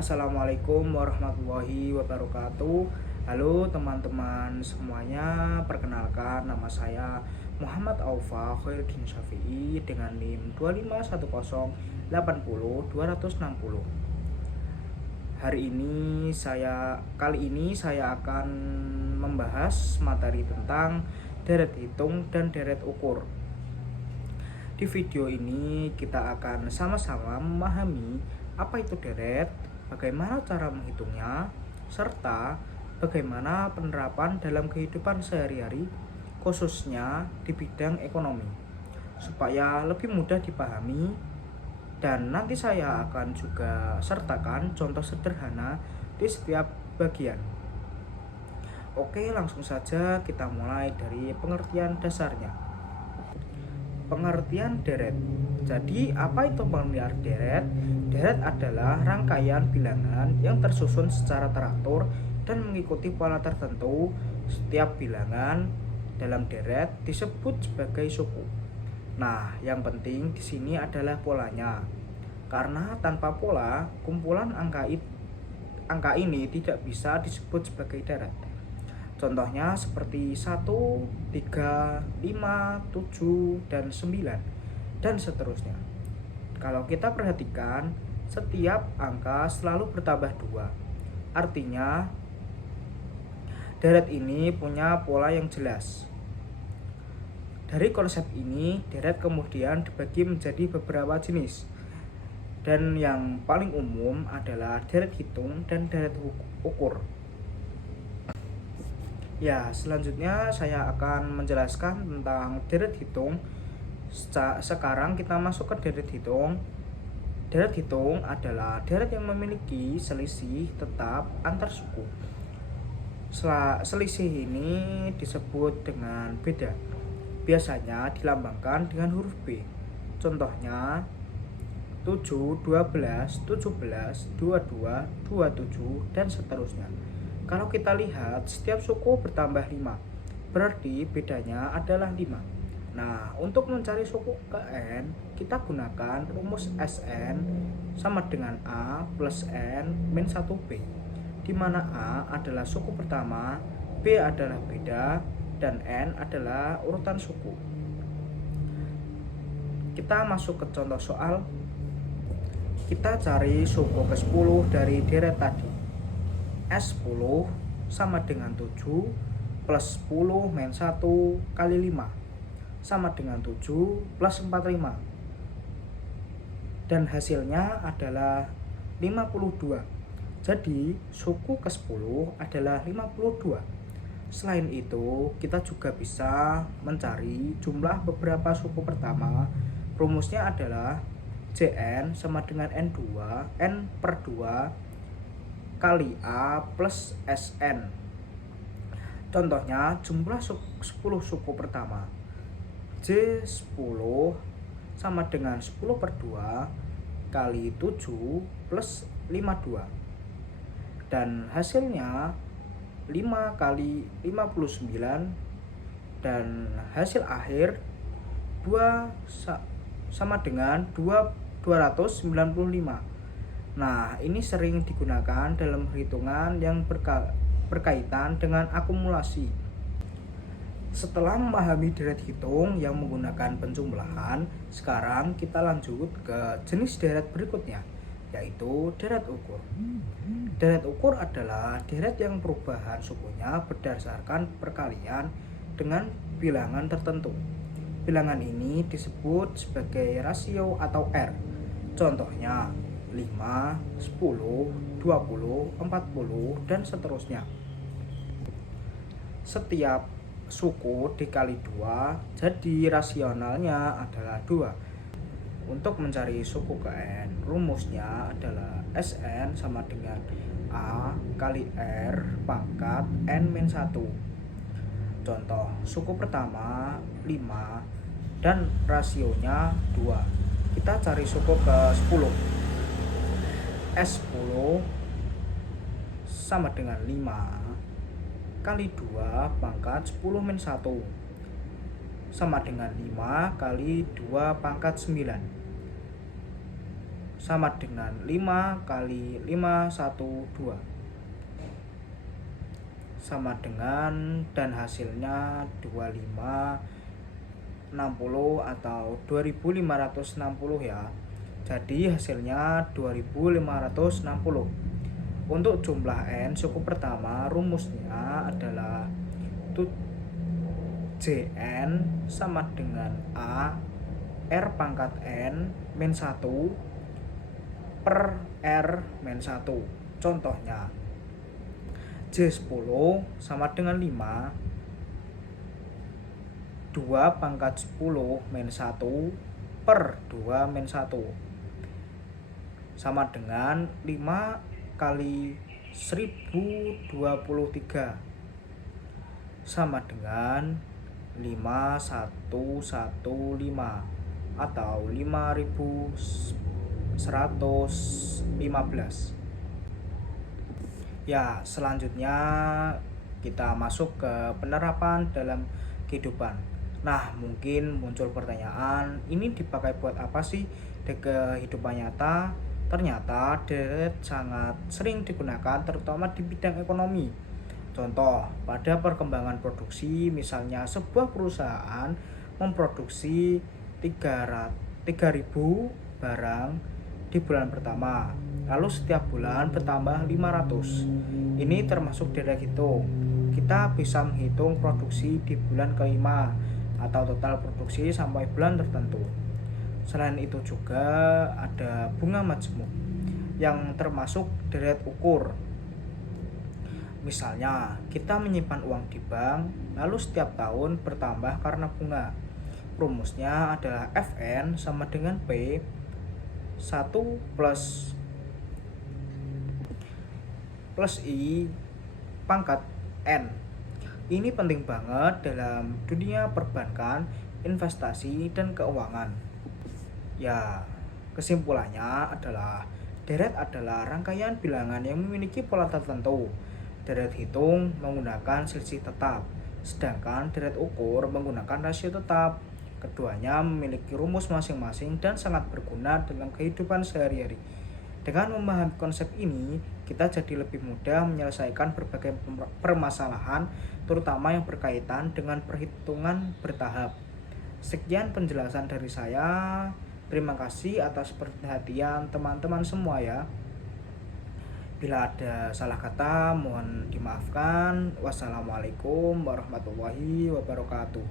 Assalamualaikum warahmatullahi wabarakatuh. Halo teman-teman semuanya, perkenalkan nama saya Muhammad Aufa Khairuddin Syafi'i dengan NIM 251080260. Kali ini saya akan membahas materi tentang deret hitung dan deret ukur. Di video ini kita akan sama-sama memahami apa itu deret, bagaimana cara menghitungnya, serta bagaimana penerapan dalam kehidupan sehari-hari, khususnya di bidang ekonomi, supaya lebih mudah dipahami. Dan nanti saya akan juga sertakan contoh sederhana di setiap bagian. Oke, langsung saja kita mulai dari pengertian dasarnya. Pengertian deret. Jadi, apa itu pengertian deret? Deret adalah rangkaian bilangan yang tersusun secara teratur dan mengikuti pola tertentu. Setiap bilangan dalam deret disebut sebagai suku. Nah, yang penting di sini adalah polanya. Karena tanpa pola, kumpulan angka ini tidak bisa disebut sebagai deret. Contohnya seperti 1, 3, 5, 7, dan 9, dan seterusnya. Kalau kita perhatikan, setiap angka selalu bertambah 2. Artinya, deret ini punya pola yang jelas. Dari konsep ini, deret kemudian dibagi menjadi beberapa jenis. Dan yang paling umum adalah deret hitung dan deret ukur. Ya, selanjutnya saya akan menjelaskan tentang deret hitung. Sekarang kita masuk ke deret hitung. Deret hitung adalah deret yang memiliki selisih tetap antar suku. Selisih ini disebut dengan beda. Biasanya dilambangkan dengan huruf B. Contohnya 7, 12, 17, 22, 27, dan seterusnya. Kalau kita lihat, setiap suku bertambah 5, berarti bedanya adalah 5. Nah, untuk mencari suku ke N, kita gunakan rumus Sn sama dengan A plus N min 1B, di mana A adalah suku pertama, B adalah beda, dan N adalah urutan suku. Kita masuk ke contoh soal. Kita cari suku ke-10 dari deret tadi. S10 sama dengan 7 plus 10 min 1 kali 5 sama dengan 7 plus 45. Dan hasilnya adalah 52. Jadi suku ke-10 adalah 52. Selain itu, kita juga bisa mencari jumlah beberapa suku pertama. Rumusnya adalah Jn sama dengan N per 2 kali A plus Sn. Contohnya jumlah 10 suku pertama. J10 sama dengan 10 per 2 kali 7 plus 52. Dan hasilnya 5 kali 59, dan hasil akhir 2 sama dengan 295. Nah, ini sering digunakan dalam perhitungan yang berkaitan dengan akumulasi. Setelah memahami deret hitung yang menggunakan penjumlahan, sekarang kita lanjut ke jenis deret berikutnya, yaitu deret ukur. Deret ukur adalah deret yang perubahan sukunya berdasarkan perkalian dengan bilangan tertentu. Bilangan ini disebut sebagai rasio atau R. Contohnya 5, 10, 20, 40, dan seterusnya. Setiap suku dikali 2, jadi rasionalnya adalah 2. Untuk mencari suku ke N, rumusnya adalah Sn sama dengan A kali R pangkat N min 1. Contoh, suku pertama 5 dan rasionya 2. Kita cari suku ke 10. S10 sama dengan 5 kali 2 pangkat 10 min 1 sama dengan 5 kali 2 pangkat 9. sama dengan 5 kali 5, 1, 2 sama dengan, dan hasilnya 2560 atau 2560 ya. Jadi hasilnya 2560. Untuk jumlah n suku pertama, rumusnya adalah Jn sama dengan A R pangkat N min 1 per R min 1. Contohnya J10 sama dengan 5 2 pangkat 10 min 1 per 2 min 1 sama dengan 5 kali 1023 sama dengan 5115 atau 5115. Ya, selanjutnya kita masuk ke penerapan dalam kehidupan. Nah, mungkin muncul pertanyaan, ini dipakai buat apa sih di kehidupan nyata? Ternyata deret sangat sering digunakan terutama di bidang ekonomi. Contoh, pada perkembangan produksi, misalnya sebuah perusahaan memproduksi 3.000 barang di bulan pertama, lalu setiap bulan bertambah 500. Ini termasuk deret hitung. Kita bisa menghitung produksi di bulan kelima atau total produksi sampai bulan tertentu. Selain itu juga ada bunga majmuk yang termasuk deret ukur. Misalnya, kita menyimpan uang di bank, lalu setiap tahun bertambah karena bunga. Rumusnya adalah Fn sama dengan P 1 plus I pangkat N. Ini penting banget dalam dunia perbankan, investasi, dan keuangan. Ya, kesimpulannya adalah deret adalah rangkaian bilangan yang memiliki pola tertentu. Deret hitung menggunakan selisih tetap, sedangkan deret ukur menggunakan rasio tetap. Keduanya memiliki rumus masing-masing dan sangat berguna dalam kehidupan sehari-hari. Dengan memahami konsep ini, kita jadi lebih mudah menyelesaikan berbagai permasalahan, terutama yang berkaitan dengan perhitungan bertahap. Sekian penjelasan dari saya. Terima kasih atas perhatian teman-teman semua ya. Bila ada salah kata, mohon dimaafkan. Wassalamualaikum warahmatullahi wabarakatuh.